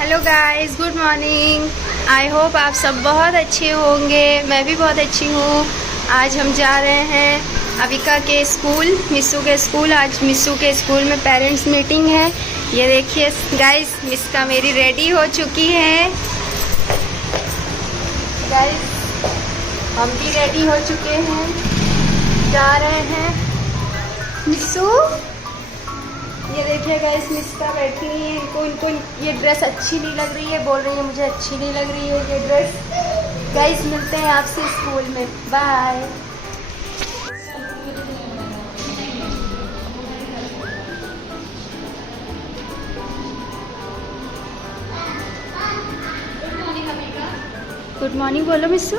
Hello guys, good morning. I hope आप सब बहुत अच्छे होंगे। मैं भी बहुत अच्छी हूँ। आज हम जा रहे हैं अविका के स्कूल, मिस्सू के स्कूल। आज मिस्सू के स्कूल में पेरेंट्स मीटिंग है। ये देखिए गाइस, मिस्का मेरी रेडी हो चुकी है। गाइस हम भी रेडी हो चुके हैं, जा रहे हैं। मिस्सू ये देखिए गाइस, मिस्का बैठी हुई है। इनको ये ड्रेस अच्छी नहीं लग रही है, बोल रही है मुझे अच्छी नहीं लग रही है ये ड्रेस। गाइस मिलते हैं आपसे स्कूल में, बाय। गुड मॉर्निंग बोलो मिस्सू।